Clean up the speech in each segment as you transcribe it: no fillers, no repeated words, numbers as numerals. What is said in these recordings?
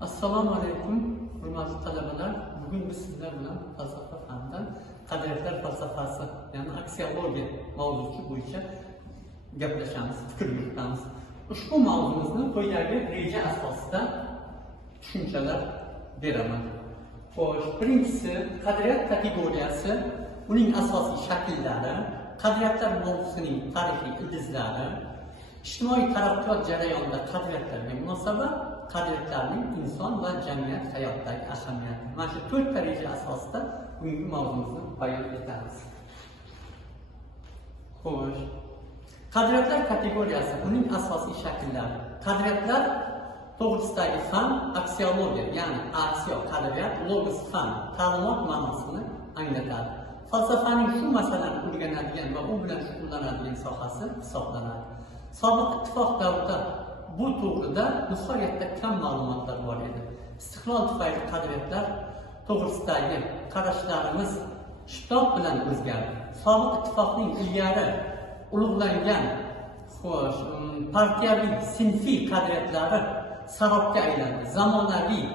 Assalomu alaykum, hurmatli talabalar. Bugun biz sizlar bilan falsafa fanidan qadriyatlar falsafasi, ya'ni aksiologiya mavzusi bo'yicha gaplashamiz, fikr yuritamiz. Ushbu mavzumizni quyidagi reja asosida tushunchalar beraman. Xo'sh, birinchisi qadriyat kategoriyasi, uning asosiy shakllari, qadriyatlar mavzusining tarixiy ildizlari, ijtimoiy taraqqiyot jarayonida qadriyatlarga munosabat, qadriyatlarning inson va jamiyat hayotidagi ahamiyati. Mana shu 4 ta reja asosida bugungi mavzumizni bayon etamiz. Xo'sh, qadriyatlar kategoriyasi, uning asosiy shakllari. Qadriyatlar to'g'risidagi fan aksiologiya, ya'ni aksio qadriyat, logos fan, ta'limot ma'nosini anglatadi. Falsafaning shu masalani o'rganadigan va u bilan shug'ullanadigan sohasi hisoblanadi. Sobiq ittifoq davrida bu to'g'rida nihoyatda kam ma'lumotlar bor edi. Istiqlol tufayli qadriyatlar to'g'risidagi qarashlarimiz shitob bilan o'zgardi. Sobiq ittifoqning ilgari ulug'langan partiyaviy sinfiy qadriyatlari sarobga aylandi. Zamonaviy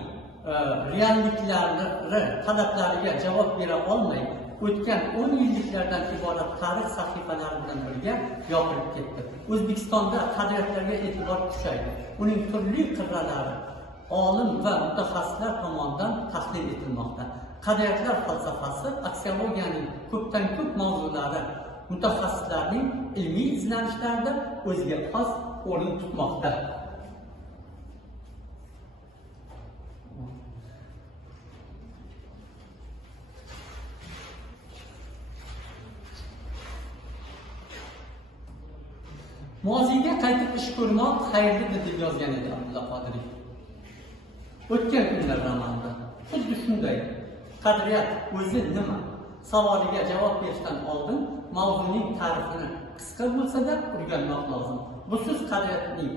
realliklarni talablariga javob bera olmay, o'tgan 10 yilliklardan iborat tarix sahifalari bilan birga yopilib ketdi. O'zbekistonda qadriyatlarga e'tibor kuchaydi. Uning turli qirralari olim va mutaxassislar tomonidan tahlil etilmoqda. Qadriyatlar falsafasi aksiologiyaning ko'pdan ko'p mavzulari mutaxassislarning ilmiy izlanishlarida o'ziga xos o'rin tutmoqda. Moziga qaytib ish ko'rmoq xayrlidir deb yozgan edi Abdulla Qodiriy. O'tgan kunlar romanida xuddi shunday qadriyat o'zi nima savoliga javob berishdan oldin mavzuning ta'rifini qisqa bo'lsa-da o'rganmoq lozim. Busiz qadriyatning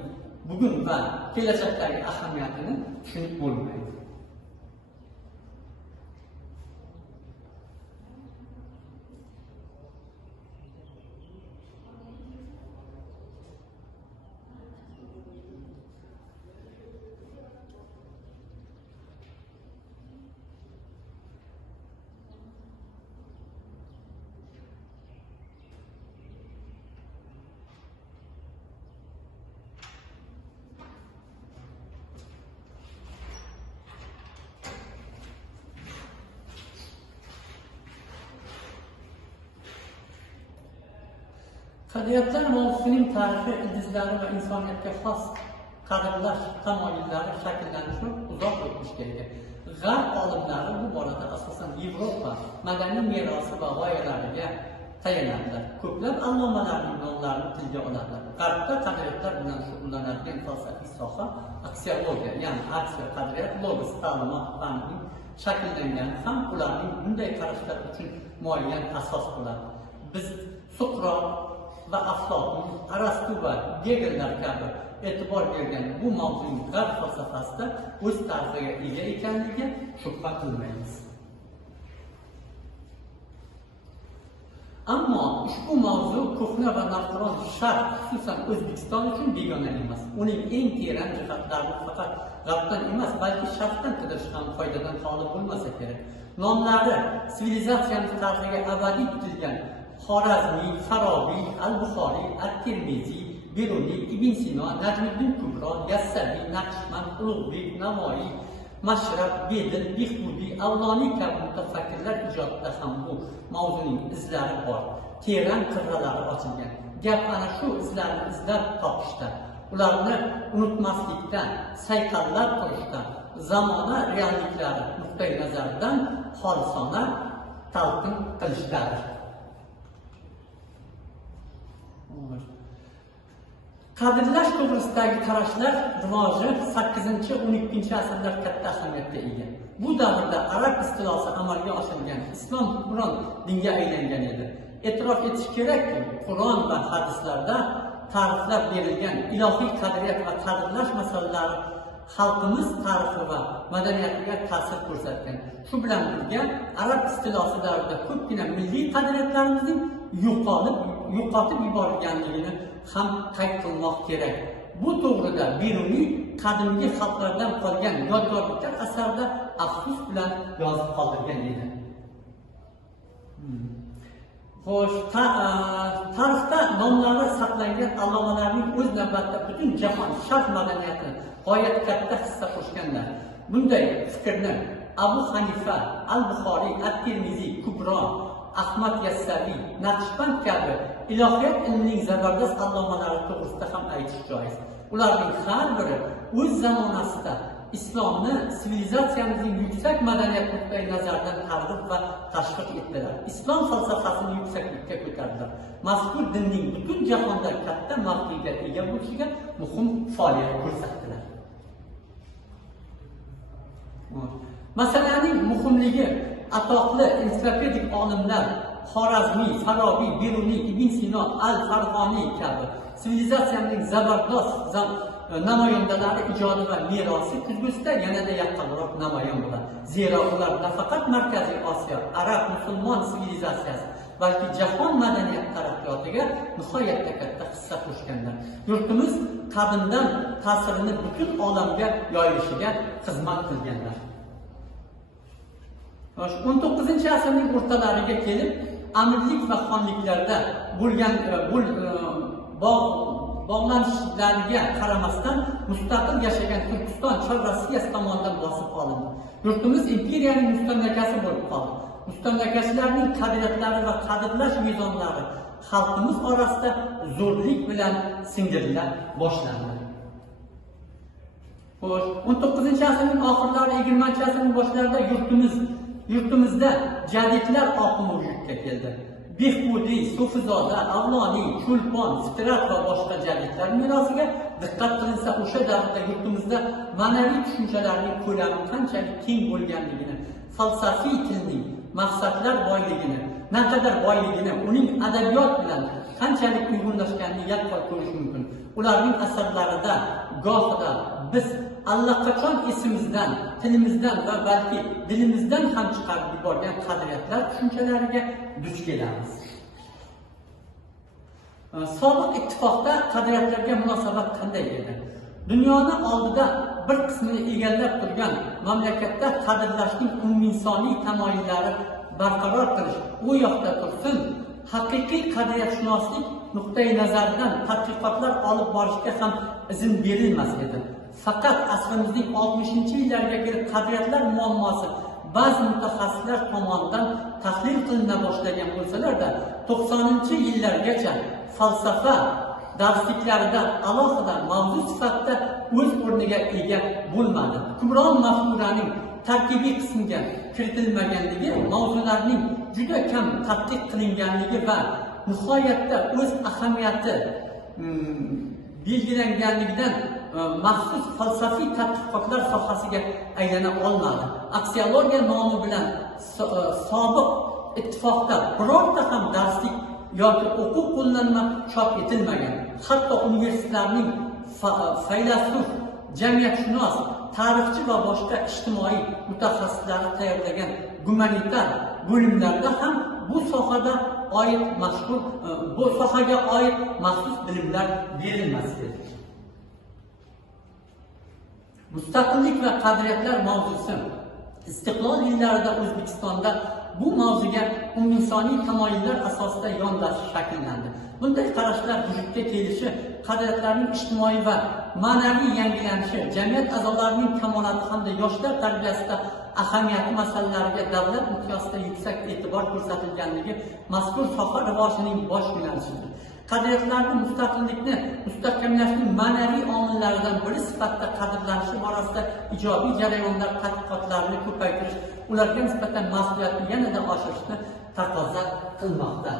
bugun va kelajakdagi ahamiyatini tushunib bo'lmaydi. Qadriyatlar mavzusining tarixiy ildizlari va insoniyatga xos qadrlash tamoyillari shakllanishi uzoq o'tmishga ega. G'arb olimlari bu borada asosan Yevropa madaniy merosi va g'oyalariga tayanadilar. Ko'plab allomalarning nomlarini tilga oladilar. G'arbda qadriyatlar bilan shug'ullanadigan falsafiy soha aksiologiya, ya'ni aksiya qadriyat, logos ta'limot fanining shakllangani ham ularning bunday qarashlar uchun muayyan asos bo'ladi. Biz Suqrot va Aflotun, Arastu va Gegellar kabi e'tibor bergan bu mavzuning g'arb falsafasida o'z tarixiga ega ekanligiga shubha qilmaymiz. Ammo ushbu mavzu ko'hna va navqiron Sharq, xususan O'zbekiston uchun begona emas. Uning eng teran jihatlarini faqat g'arbdan emas, balki Sharqdan qidirish ham foydadan xoli bo'lmasa kerak. Nomlari sivilizatsiyaning tarixiga abadiy bitilgan Xorazmiy, Farobiy, Al-Buxoriy, At-Tirmiziy, Beruniy, Ibn Sino, Najmiddin Kubro, Yassaviy, Naqshband, Ulug'bek, Navoiy, Mashrab, Bedil, Behbudiy, Avloniy kabi mutafakkirlar ijodida ham bu mavzuning izlari bor. Teran qirralari ochilgan. Gap ana shu izlarni izlab topishda, ularni unutmaslikdan, sayqallab turishdan, zamona realliklari nuqtai nazaridan xolisona talqin qilishdadir. Qadrlash to'g'risidagi qarashlar rivoji 8-12 asrlar katta ahamiyatga ega. Bu davrda arab istilosi amalga oshirilgan islom hukmron dinga aylangan edi. E'tirof etish kerakki, Qur'on va hadislarda ta'riflab berilgan ilohiy qadriyat va qadrlash masalalari xalqimiz tarixi va madaniyatiga ta'sir ko'rsatgan. Shu bilan birga arab istilosi davrida ko'pgina milliy qadriyatlarimizning yo'qotib yuborilganligini ham qayd qilmoq kerak. Bu to'g'rida Beruniy qadimgi xalqlardan qolgan yodgor bitar asarda afsus bilan yozib qoldirgan edi. Xo'sh, tarixda nomlari saqlangan allomalarning o'z navbatida butun jahon sharq madaniyatini g'oyat katta hissa qo'shganlar. Bunday fikrni Abu Hanifa, Al-Buxoriy, At-Tirmiziy, Kubro, Ahmad Yassaviy, Naqshband kabi ilohiyat ilmining zabardast allomalari to'g'risida ham aytish joiz. Ularning har biri o'z zamonasida islomni sivilizatsiyamizning yuksak madaniyat nuqtai nazaridan targ'ib va tashviq etdilar. Islom falsafasini yuksaklikka ko'tardilar. Mazkur dinning butun jahonda katta mavqega ega bo'lishiga muhim faoliyat ko'rsatdilar. Masalaning muhimligi atoqli ensiklopedik olimlar Xorazmiy, Farobiy, Beruniy, Ibn Sino, Al-Farg'oniy kabi sivilizatsiyaning zabardast namoyandalari ijodi va merosi kulgusida yanada yaqinroq namoyon bo'ladi. Zero ular nafaqat Markaziy Osiyo, arab musulmon sivilizatsiyasi, balki jahon madaniyat taraqqiyotiga nihoyatda katta hissa qo'shganlar. Yurtimiz qadimdan ta'sirini butun olamga yoyilishiga xizmat qilganlar. 19-asrning o'rtalariga kelib, amirlik va xonliklarda bo'lgan bog'lanishlariga qaramasdan mustaqil yashagan Turkiston Chor Rossiyasi tomonidan bosib olindi. Yurtimiz imperiyaning mustamlakasi bo'lib qoldi. Mustamlakachilarning qadriyatlari va qadrlash mezonlari xalqimiz orasida zo'rlik bilan singdirila boshlandi. Xo'sh, 19-asrning oxirlari, 20-asrning boshlarida yurtimizda jadidlar oqimi vujudga keldi. Behbudiy, Sofizoda, Avloniy, Cho'lpon, Fitrat va boshqa jadidlar merosiga diqqat qilinsa, o'sha davrda yurtimizda ma'naviy tushunchalarning ko'lami qanchalik keng bo'lganligini, falsafiy tilning maqsadlar boyligini, naqadar boyligini, uning adabiyot bilan qanchalik uyg'unlashganini yaqqol ko'rish mumkin. Ularning asarlarida gohida biz allaqachon esimizdan, tilimizdan va balki dilimizdan ham chiqarib yuborgan qadriyatlar tushunchalariga duch kelamiz. Sobiq ittifoqda qadriyatlarga munosabat qanday edi? Dunyoni oldida bir qismini egallab turgan mamlakatda qadrlashning umuminsoniy tamoyillari barqaror qilish u yoqda tursin, haqiqiy qadriyatshunoslik nuqtai nazaridan tadqiqotlar olib borishga ham izn berilmas edi. Faqat asrimizning 60-yillariga kelib qadriyatlar muammosi ba'zi mutaxassislar tomonidan tahlil qilina boshlagan bo'lsalar-da, 90-yillargacha falsafa darsliklarida alohida mavzu sifatida o'z o'rniga ega bo'lmadi. Kubron mafkuraning tarkibiy qismiga kiritilmaganligi, mavzularning juda kam tadqiq qilinganligi va nihoyatda o'z ahamiyati belgilanganligidan maxsus falsafiy tadqiqotlar sohasiga aylana olmadi. Aksiologiya nomi bilan sobiq ittifoqda birorta ham darslik yoki o'quv qo'llanma chop etilmagan. Hatto universitetlarning faylasuf, jamiyatshunos, tarixchi va boshqa ijtimoiy mutaxassislari tayyorlagan gumanitar bo'limlarda ham bu sohaga oid maxsus bilimlar berilmas edi. Mustaqillik va qadriyatlar mavzusi istiqlol yillarida O'zbekistonda bu mavzuga umuminsoniy tamoyillar asosida yondashish shakllandi. Bunday qarashlar vujudga kelishi, qadriyatlarning ijtimoiy va ma'naviy yangilanishi, jamiyat a'zolarining kamolati hamda yoshlar tarbiyasida ahamiyatli masalalarga davlat miqyosida yuksak e'tibor ko'rsatilganligi mazkur soha rivojining bosh yo'nalishidir. Qadriyatlarni mustaqillikni mustahkamlashning ma'naviy omillaridan biri sifatida qadrlanishi borasida ijobiy jarayonlar, tadqiqotlarni ko'paytirish, ularga nisbatan mas'uliyatni yanada oshirishni taqozo qilmoqda.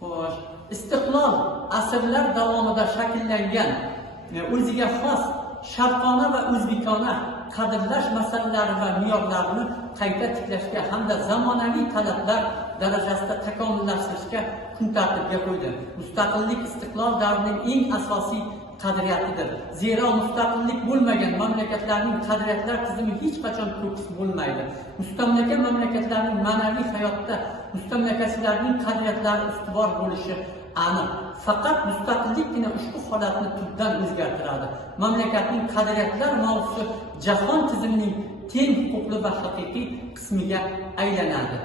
Xo'sh, istiqlol asrlar davomida shakllangan o'ziga xos sharqona va o'zbekona qadrlash masalalari va me'yorlarini qayta tiklashga hamda zamonaviy talablar darajasida takomillashtirishga kun tartibga qo'ydi. Mustaqillik istiqlol davrining eng asosiy qadriyatidir. Zero mustaqillik bo'lmagan mamlakatlarning qadriyatlar tizimi hech qachon to'kis bo'lmaydi. Mustamlaka mamlakatlarning ma'naviy hayotda mustamlakachilarning qadriyatlari ustuvor bo'lishi aniq. faqat mustaqillikgina ushbu holatni tubdan o'zgartiradi. Mamlakatning qadriyatlar mavzusi jahon tizimining teng huquqli va haqiqiy qismiga aylanadi.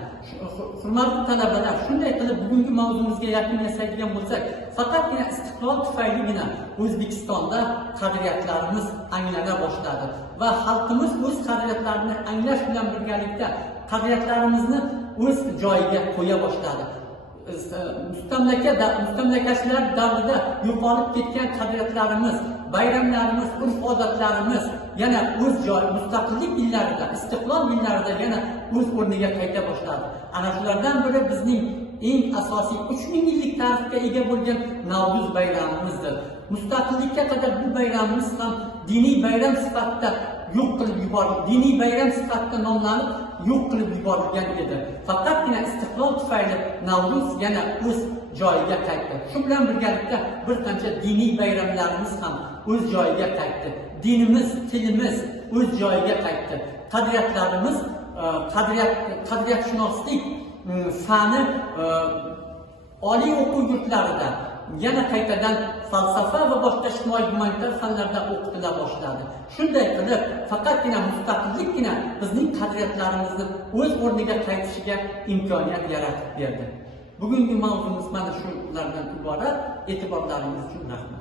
Hurmatli talabalar, shunday qilib bugungi mavzumizga yakun yasaydigan bo'lsak, faqatgina istiqlol tufayligina O'zbekistonda qadriyatlarimiz anglana boshladi va xalqimiz o'z qadriyatlarini anglash bilan birgalikda qadriyatlarimizni o'z joyiga qo'ya boshladi. Mustamlakachilar davrida yo'qolib ketgan qadriyatlarimiz, bayramlarimiz, urf-odatlarimiz yana o'z joyi mustaqillik yillarida, istiqlol yillarida yana o'z o'rniga qayta boshladi. Ana shulardan biri bizning eng asosiy 3000 yillik tarixga ega bo'lgan Navro'z bayramimizdir. Mustaqillikka qadar bu bayramimiz ham diniy bayram sifatida yo'q qilib yuborildi. Diniy bayram sifatida nomlanib yo'q qilib yuborilgan edi. Faqatgina istiqlol tufayli Navro'z yana o'z joyiga qaytdi. Shu bilan birgalikda bir qancha diniy bayramlarimiz ham o'z joyiga qaytdi. Dinimiz, tilimiz o'z joyiga qaytdi. Qadriyatlarimiz, qadriyatshunoslik fani oliy o'quv yurtlarida yana qaytadan falsafa va boshqa ijtimoiy gumanitar fanlarda o'qitila boshladi. Shunday qilib, faqatgina mustaqillikgina bizning qadriyatlarimizni o'z o'rniga qaytishiga imkoniyat yaratib berdi. Bugungi mavzumiz mana shulardan iborat. E'tiborlaringiz uchun rahmat.